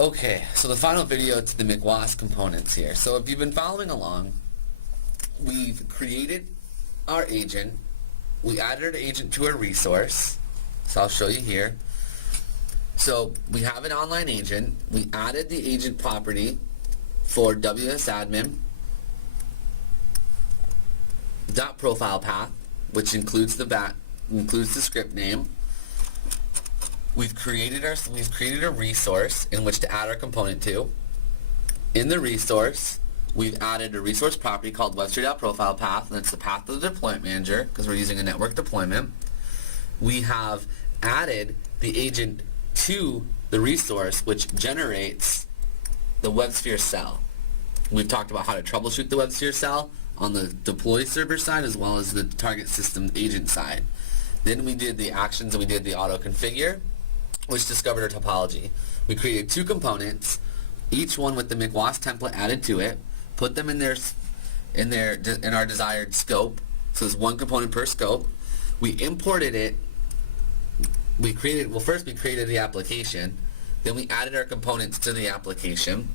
Okay, so the final video to the MCWAS components here. So if you've been following along, we've created our agent, we added our agent to a resource, so I'll show you here. So we have an online agent, we added the agent property for WSAdmin .profile path, which includes the script name. We've created a resource in which to add our component to. In the resource, we've added a resource property called WebSphere.profile path, and it's the path of the deployment manager because we're using a network deployment. We have added the agent to the resource, which generates the WebSphere cell. We've talked about how to troubleshoot the WebSphere cell on the deploy server side as well as the target system agent side. Then we did the actions and we did the auto configure, which discovered our topology. We created two components, each one with the MCWAS template added to it, put them in our desired scope. So there's one component per scope. We imported it. First we created the application, then we added our components to the application.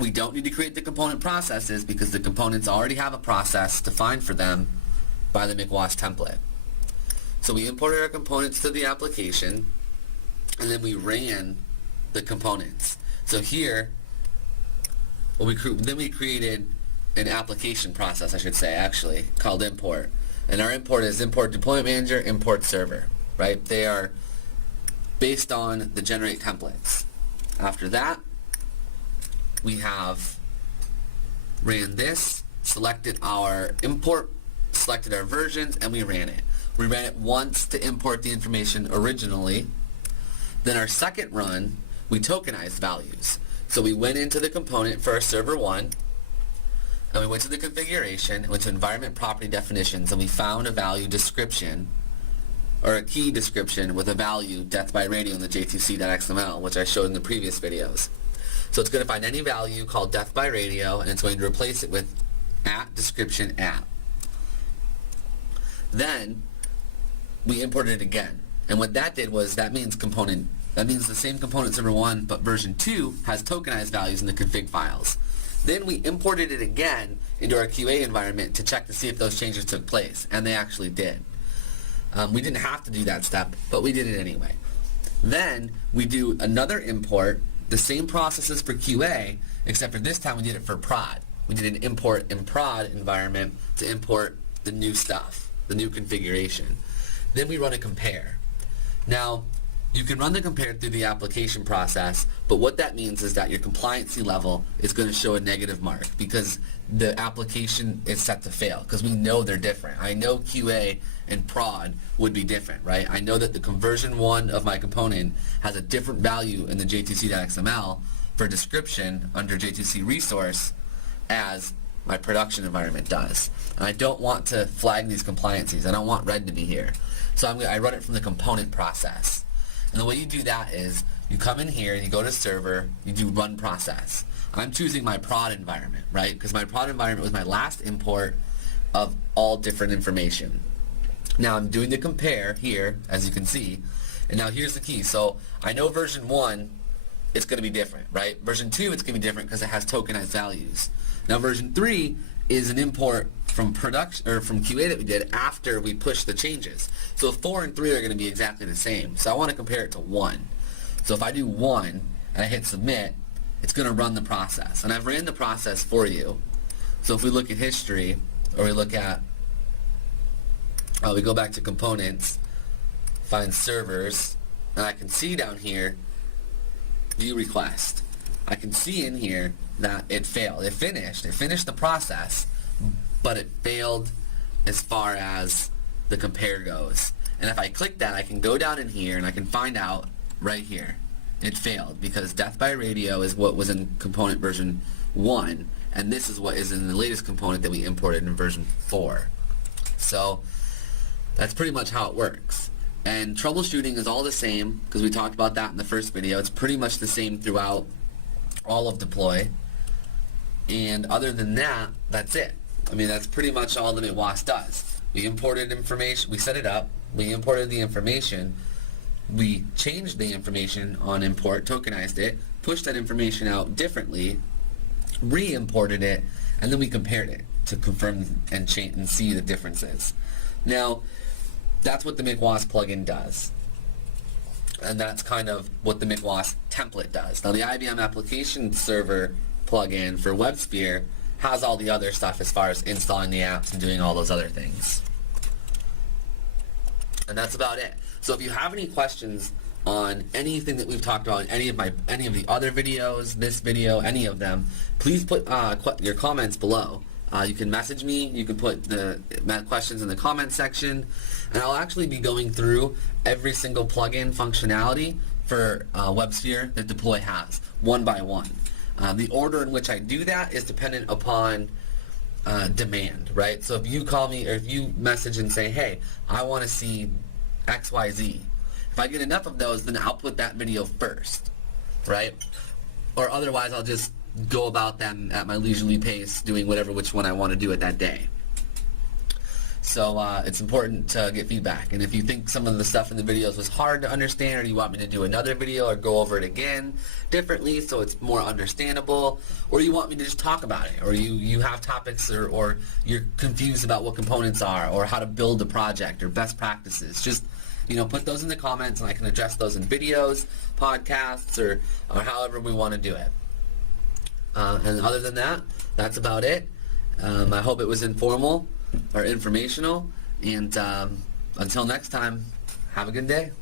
We don't need to create the component processes because the components already have a process defined for them by the MCWAS template. So we imported our components to the application, and then we ran the components. So here, then we created an application process, I should say, actually, called import. And our import is import deployment manager, import server, right? They are based on the generate templates. After that, we have ran this, selected our import, selected our versions, and we ran it. We ran it once to import the information originally. Then our second run, we tokenized values. So we went into the component for our server 1, and we went to the configuration, went to environment property definitions, and we found a value description, or a key description with a value death by radio in the j2c.xml, which I showed in the previous videos. So it's going to find any value called death by radio, and it's going to replace it with @description @. Then we imported it again, and what that did was that means the same component server 1, but version 2 has tokenized values in the config files. Then we imported it again into our QA environment to check to see if those changes took place, and they actually did. We didn't have to do that step, but we did it anyway. Then we do another import, the same processes for QA, except for this time we did it for prod. We did an import in prod environment to import the new stuff, the new configuration. Then we run a compare. Now, you can run the compare through the application process, but what that means is that your compliancy level is going to show a negative mark because the application is set to fail because we know they're different. I know QA and prod would be different, right? I know that the conversion 1 of my component has a different value in the j2c.xml for description under j2c resource as my production environment does. And I don't want to flag these compliancies. I don't want red to be here. So I run it from the component process. And the way you do that is you come in here and you go to server, you do run process. I'm choosing my prod environment, right? Because my prod environment was my last import of all different information. Now I'm doing the compare here, as you can see, and now here's the key. So I know version 1, it's going to be different, right? Version 2, it's going to be different because it has tokenized values. Now version 3 is an import from production or from QA that we did after we pushed the changes. So 4 and 3 are going to be exactly the same. So I want to compare it to 1. So if I do 1 and I hit submit, it's going to run the process. And I've ran the process for you. So if we look at history, or we look at, we go back to components, find servers, and I can see down here, view request. I can see in here that it failed. It finished the process, but it failed as far as the compare goes. And if I click that, I can go down in here and I can find out right here. It failed because death by radio is what was in component version 1, and this is what is in the latest component that we imported in version 4. So that's pretty much how it works. And troubleshooting is all the same because we talked about that in the first video. It's pretty much the same throughout all of deploy. And other than that, that's it. I mean, that's pretty much all that MCWAS does. We imported information, we set it up, we imported the information, we changed the information on import, tokenized it, pushed that information out differently, re-imported it, and then we compared it to confirm and change and see the differences. Now, that's what the MCWAS plugin does. And that's kind of what the MCWAS template does. Now, the IBM application server plugin for WebSphere has all the other stuff as far as installing the apps and doing all those other things. And that's about it. So if you have any questions on anything that we've talked about, any of the other videos, this video, any of them, please put your comments below. You can message me, you can put the questions in the comment section, and I'll actually be going through every single plugin functionality for WebSphere that Deploy has, one by one. The order in which I do that is dependent upon demand, right? So if you call me or if you message and say, hey, I want to see XYZ, if I get enough of those, then I'll put that video first, right? Or otherwise, I'll just go about them at my leisurely pace, doing which one I want to do it that day. So it's important to get feedback. And if you think some of the stuff in the videos was hard to understand, or you want me to do another video or go over it again differently so it's more understandable, or you want me to just talk about it, or you have topics, or you're confused about what components are, or how to build a project, or best practices, just put those in the comments and I can address those in videos, podcasts, or however we want to do it. And other than that, that's about it. I hope it was informal or informational, and until next time, have a good day.